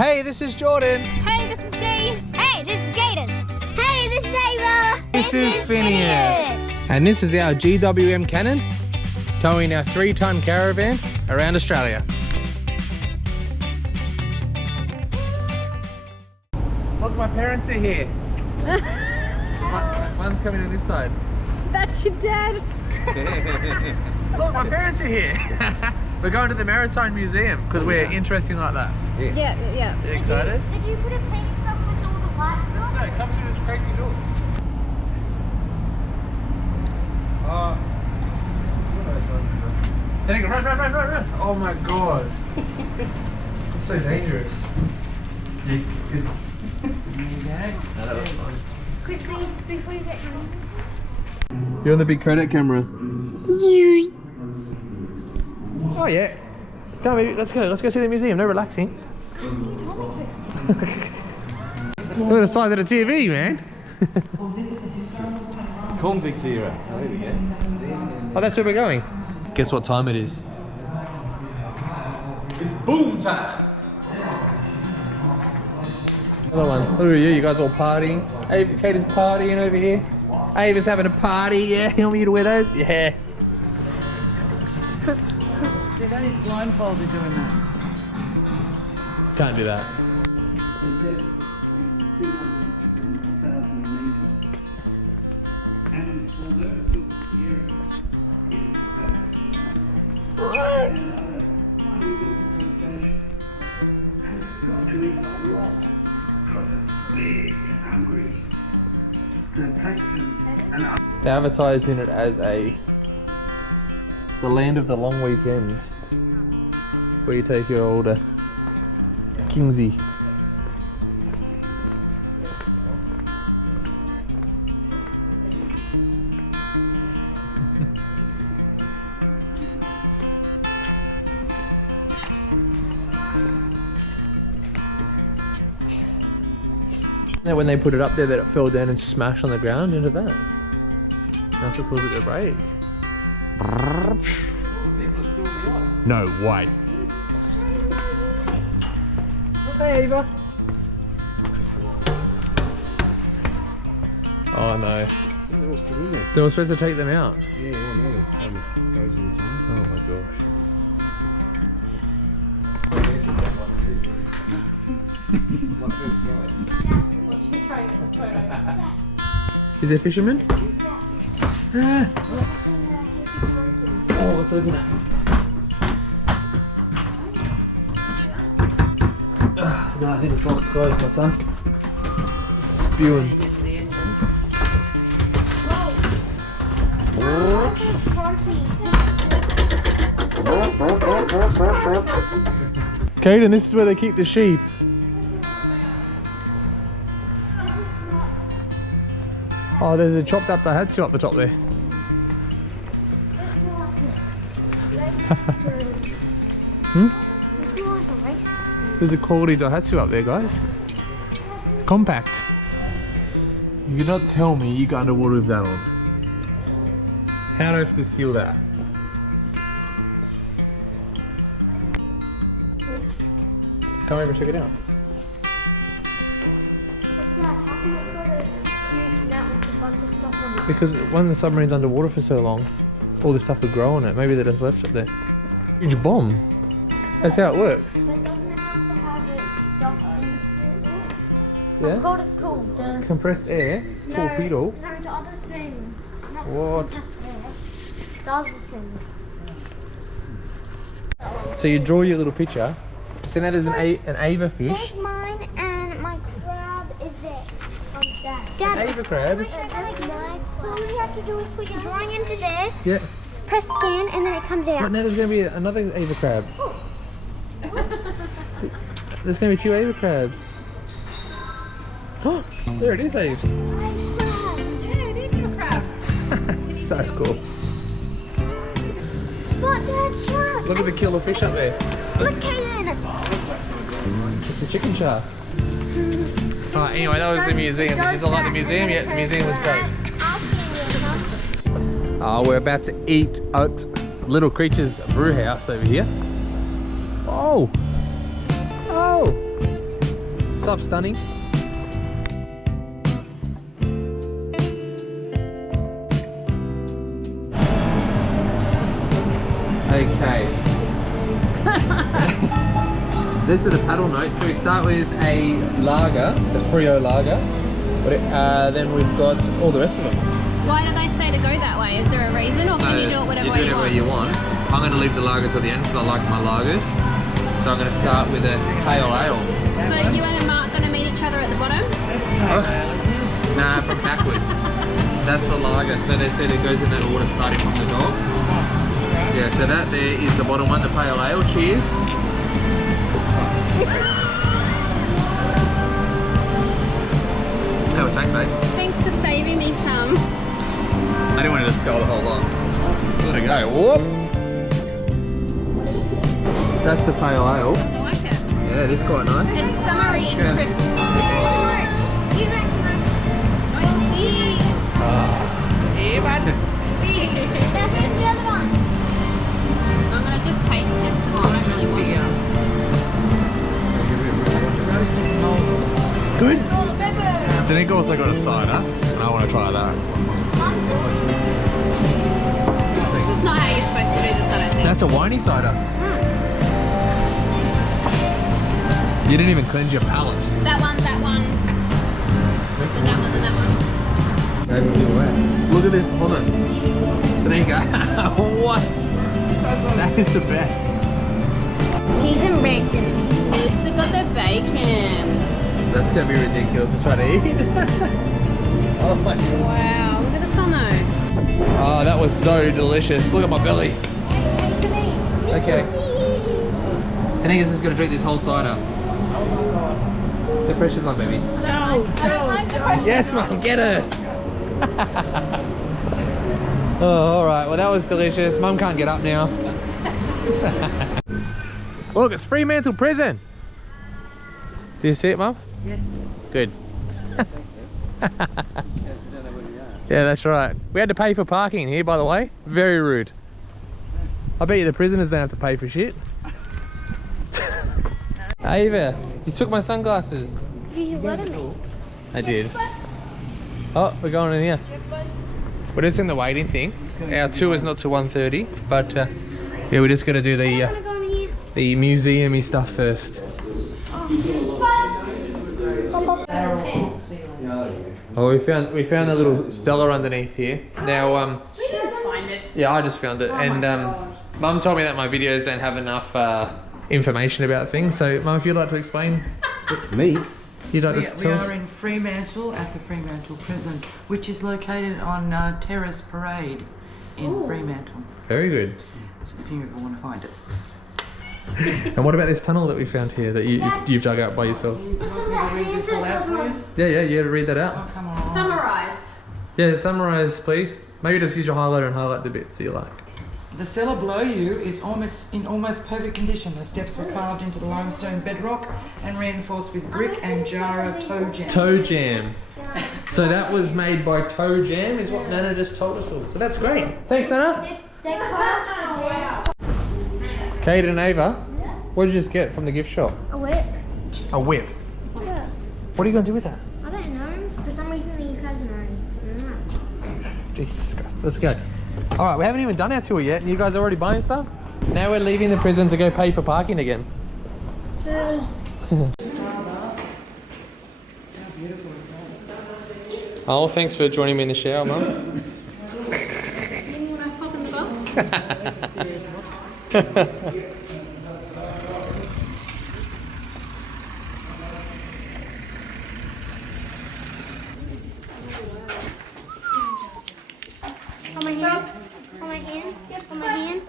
Hey, this is Jordan. Hey, this is Dee. Hey, this is Gaiden. Hey, this is Ava. This is Phineas. And this is our GWM Cannon, towing our 3-ton caravan around Australia. Look, my parents are here. One's coming on this side. That's your dad. Look, my parents are here. We're going to the Maritime Museum because we're interesting like that. Yeah. You excited? Did you put a painting up with all the lights? Let's go. Come through this crazy door. Run. Oh my god. It's so dangerous. It's... No, that was fun. Quickly, before you get home. You're on the big Kodak camera. Oh yeah. Come on, baby. Let's go. Let's go see the museum. No relaxing. Look at the size of the TV, man. Convict era. Oh, there we go. Oh, that's where we're going. Guess what time it is? It's boom time. Another one. Look at you. You guys all partying. Ava, Caden's partying over here. Ava's having a party. Yeah. You want me to wear those? Yeah. See, that is blindfolded doing that. Can't do that. They advertised in it as the land of the long weekend, where you take your older Kingsy. Now when they put it up there that it fell down and smashed on the ground into that. That's what caused it to break. No way. Hey Ava. Oh no. They're all sitting there. They were supposed to take them out. Yeah, well, no, they're kind of frozen in time. Oh my gosh. My first flight. Is there fishermen? Oh, let's open it. No, I think it's all it's closed, my son. It's spewing. Caden, this is where they keep the sheep. Oh, there's a chopped up Daihatsu up the top there. There's a quality Daihatsu up there, guys. Compact. You cannot tell me you go underwater with that on. How do I have to seal that? Come over and check it out. Because when the submarine's underwater for so long, all this stuff would grow on it. Maybe they just left it there. Huge bomb. That's how it works. But doesn't it also have its stuff into it? I Yeah? forgot what it's called. The Compressed air, torpedo. No, the other thing. Not What? just air. The other thing. So you draw your little picture. So now there's an Ava fish. There's mine and my crab is it. An Ava crab. That's mine. So all you have to do is put your drawing into there, Yeah. press scan, and then it comes But out. now there's going to be another Ava crab. There's going to be 2 Ava crabs. Oh, there it is, Ave. Yeah, it is your crab. So cool. Spot that shark. Look at the killer fish up there. Look, Kaden. It's a chicken shark. Alright, anyway, that was the museum. Did you still like the museum? Yeah, the museum was great. We're about to eat at Little Creatures Brew House over here. Oh! Oh! Sup, Stunning? Okay. This is the paddle note. So we start with a lager, the Frio lager. Then we've got all the rest of them. Why do they say to go that way? Is there a reason, or can you do it whatever way you want? I'm going to leave the lager till the end because I like my lagers. So I'm going to start with a pale ale. So you and Mark going to meet each other at the bottom? Nah, from backwards. That's the lager. So they said it goes in that order starting from the top. Yeah, so that there is the bottom one, the pale ale. Cheers. How it tastes, mate? Thanks for saving me some. I didn't want to just skull the whole lot. Let it go. Whoop. That's the pale ale. I like it. Yeah, it is quite nice. It's summery and Yeah. crisp. Yeah, bud. Definitely the other one. I'm going to just taste test them all. I don't really want them. Good. All the pepper. Danica also got a cider, and I want to try that. This is not how you're supposed to do this, I don't think. That's a winey cider. You didn't even cleanse your palate. That one, then that one, then that one. Look at this hummus. Danica, what? That is the best. Cheese and bacon. It's got the bacon. That's going to be ridiculous to try to eat. Oh my God. Wow, look at this one though. Oh, that was so delicious. Look at my belly. Okay. Danica's just going to drink this whole cider. The pressure's on, baby. I don't like the pressure. Yes, Mum, get it. Oh, all right. Well, that was delicious. Mum can't get up now. Look, it's Fremantle Prison. Do you see it, Mum? Yeah. Good. Yeah, that's right. We had to pay for parking here, by the way. Very rude. I bet you the prisoners don't have to pay for shit. Ava, you took my sunglasses. You let me. I did. Oh, we're going in here. We're just in the waiting thing. Our tour is not till 1:30, but yeah, we're just gonna do the museum-y stuff first. Oh, we found a little cellar underneath here. Now, We should find it. yeah, I just found it, and Mum told me that my videos don't have enough information about things. So, Mum, if you'd like to explain, Me? you'd like We to tell us. are in Fremantle at the Fremantle Prison, which is located on Terrace Parade in Fremantle. Very good. So if you ever want to find it. And what about this tunnel that we found here that you've dug out by yourself? You want me to read this all out for you? Yeah, you read that Oh, out. come on. Summarise. Yeah, summarise, please. Maybe just use your highlighter and highlight the bits that you like. The cellar below you is in almost perfect condition. The steps were carved into the limestone bedrock and reinforced with brick and Jara toe jam. Toe jam. So that was made by Toe Jam, is what Nana just told us all. So that's great. Thanks, Nana. Kate and Ava, what did you just get from the gift shop? A whip. A whip. Yeah. What are you going to do with that? I don't know. For some reason these guys are known. Jesus Christ. Let's go. All right, we haven't even done our tour yet, and you guys are already buying stuff? Now we're leaving the prison to go pay for parking again. Oh, thanks for joining me in the shower, Mum. You want to pop in the box? That's a serious look. On my hand. On my hand. Yep, on my hand.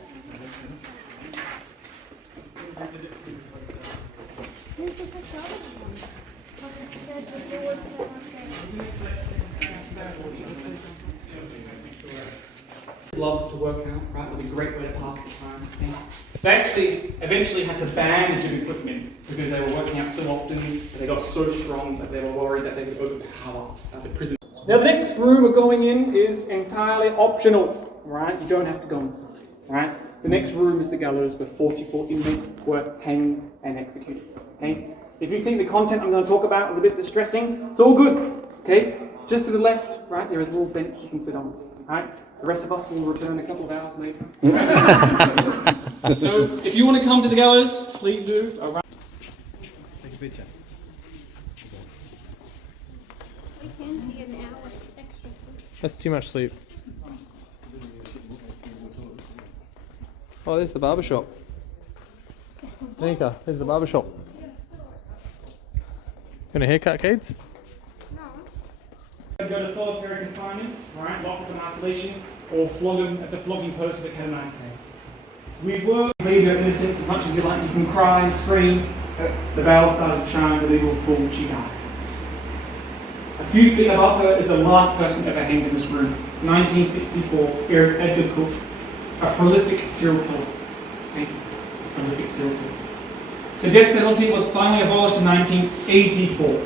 Love to work out, right? It was a great way to pass the time, I think. They actually eventually had to ban the gym equipment because they were working out so often and they got so strong that they were worried that they would overpower the prison. Now the next room we're going in is entirely optional, right? You don't have to go inside, right? The next room is the gallows where 44 inmates were hanged and executed, okay? If you think the content I'm going to talk about is a bit distressing, it's all good. Okay? Just to the left, right, there is a little bench you can sit on. Right? The rest of us will return a couple of hours later. So, if you want to come to the gallows, please do. All right. Take a picture. Weekends you get an hour extra. That's too much sleep. Oh, there's the barber shop. Nika, there's the barber shop. Got a haircut, kids? Go to solitary confinement, right, locked up in isolation, or flog them at the flogging post of the Catamount case. We were leave your innocence as much as you like. You can cry and scream. The bell started chiming, the legals pulled, she died. A few feet above her is the last person ever hanged in this room. 1964, Eric Edgar Cook, a prolific serial killer. Okay? Prolific serial killer. The death penalty was finally abolished in 1984.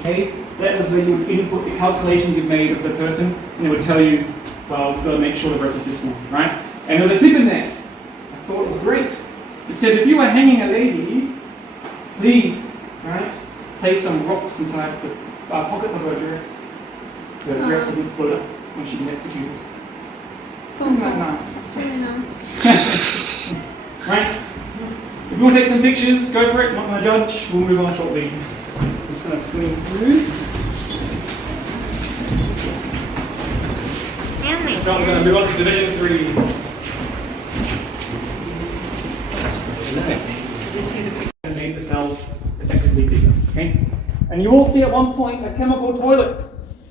Okay? That was where you would input the calculations you've made of the person, and it would tell you, well, we've got to make sure the rope is this long, right? And there was a tip in there. I thought it was great. It said, if you are hanging a lady, please, right, place some rocks inside the pockets of her dress. So the dress doesn't float up when she's executed. Isn't that nice? It's really nice. Right? If you want to take some pictures, go for it. I'm not going to judge. We'll move on shortly. I'm just going to swing through. So we're going to move on to Division 3. Did you see the picture? And made the cells effectively bigger. Okay? And you will see at one point a chemical toilet.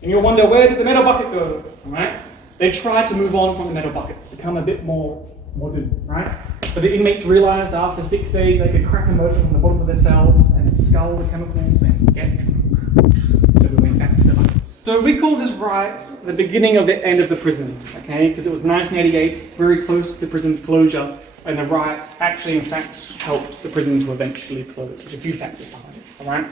And you'll wonder, where did the metal bucket go? Alright? They tried to move on from the metal buckets, become a bit more modern, right? But the inmates realized after 6 days they could crack them open on the bottom of their cells and scull the chemicals and get drunk. So we went back to the buckets. So we call this right the beginning of the end of the prison, okay? Because it was 1988, very close to the prison's closure, and the riot actually, in fact, helped the prison to eventually close. There's a few factors behind it, all right?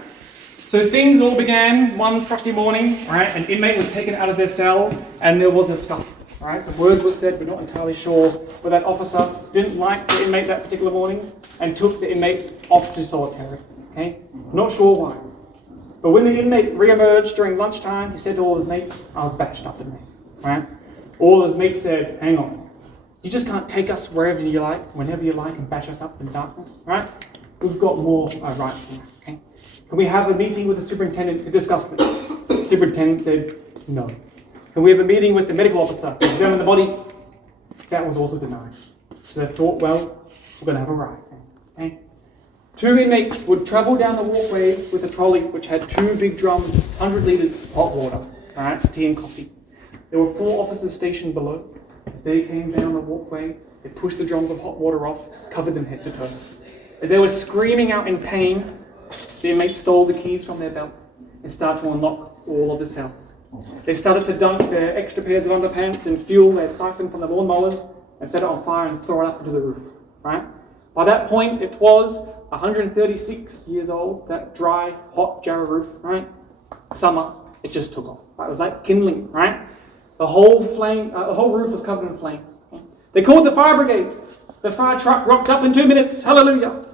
So things all began one frosty morning, right? An inmate was taken out of their cell, and there was a scuffle. Right, some words were said, we're not entirely sure, but that officer didn't like the inmate that particular morning and took the inmate off to solitary. Okay? Not sure why. But when the inmate re-emerged during lunchtime, he said to all his mates, I was bashed up in there. Right? All his mates said, hang on. You just can't take us wherever you like, whenever you like, and bash us up in darkness. Right? We've got more rights than that. Okay? Can we have a meeting with the superintendent to discuss this? The superintendent said, no. Can we have a meeting with the medical officer to examine the body? That was also denied. So they thought, well, we're going to have a riot. Okay? 2 inmates would travel down the walkways with a trolley which had 2 big drums, 100 litres of hot water, right, for tea and coffee. There were 4 officers stationed below. As they came down the walkway, they pushed the drums of hot water off, covered them head to toe. As they were screaming out in pain, the inmates stole the keys from their belt and started to unlock all of the cells. They started to dunk their extra pairs of underpants in fuel they had siphoned from the lawnmowers and set it on fire and throw it up into the roof. Right? By that point, it was 136 years old, that dry, hot Jarrah roof, right? Summer, it just took off. Right? It was like kindling, right? The whole roof was covered in flames. Okay? They called the fire brigade. The fire truck rocked up in 2 minutes. Hallelujah!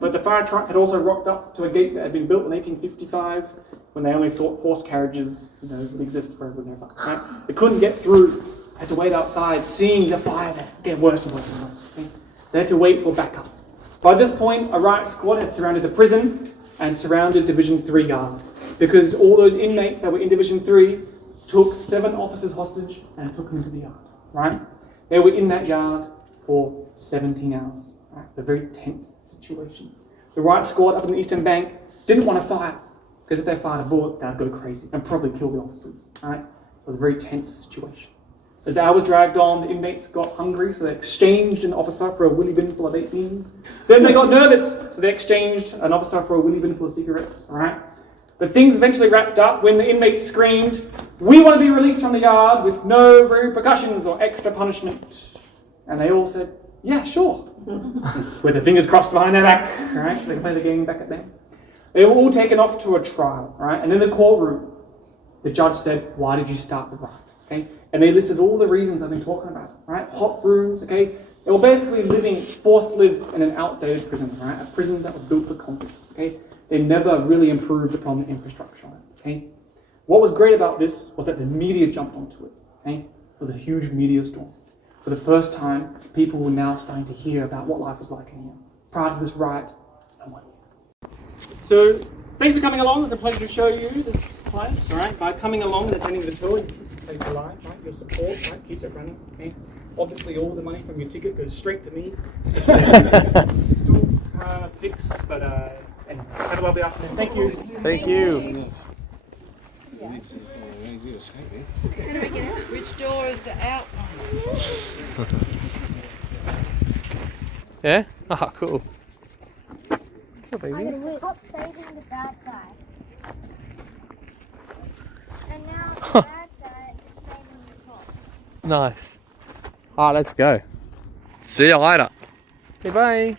But the fire truck had also rocked up to a gate that had been built in 1855 when they only thought horse carriages, would exist forever and ever. Right? They couldn't get through. Had to wait outside, seeing the fire get worse and worse and worse. Okay? They had to wait for backup. By this point, a riot squad had surrounded the prison and surrounded Division 3 yard, because all those inmates that were in Division 3 took 7 officers hostage and took them into the yard. Right? They were in that yard for 17 hours. Right? A very tense situation. The riot squad up in the Eastern Bank didn't want to fire, because if they fired a bullet, they'd go crazy and probably kill the officers. Right? It was a very tense situation. As the hours dragged on, the inmates got hungry, so they exchanged an officer for a willy bin full of baked beans. Then they got nervous, so they exchanged an officer for a willy bin full of cigarettes. Right? But things eventually wrapped up when the inmates screamed, "We want to be released from the yard with no repercussions or extra punishment." And they all said, "Yeah, sure." With their fingers crossed behind their back, right? They can play the game back at them. They were all taken off to a trial, right? And in the courtroom, the judge said, "Why did you start the riot?" Okay? And they listed all the reasons I've been talking about, right? Hot rooms, okay? They were basically forced to live in an outdated prison, right? A prison that was built for convicts, okay? they never really improved upon the infrastructure on it. Okay? What was great about this was that the media jumped onto it. Okay? It was a huge media storm. For the first time, people were now starting to hear about what life was like in here. Prior to this riot, no one. So, thanks for coming along. It's a pleasure to show you this place. All right, by coming along and attending the tour, you keep the place alive. Right, your support keeps it running. Okay? Obviously, all the money from your ticket goes straight to me. Still fixed, but anyway, have a lovely afternoon. Thank you. Thank you. Which door is the out one? Yeah? Oh, cool. Cool, I'm baby. gonna stop saving the bad guy. And now the bad guy is saving the top. Nice. Alright, let's go. See you later. Okay, bye.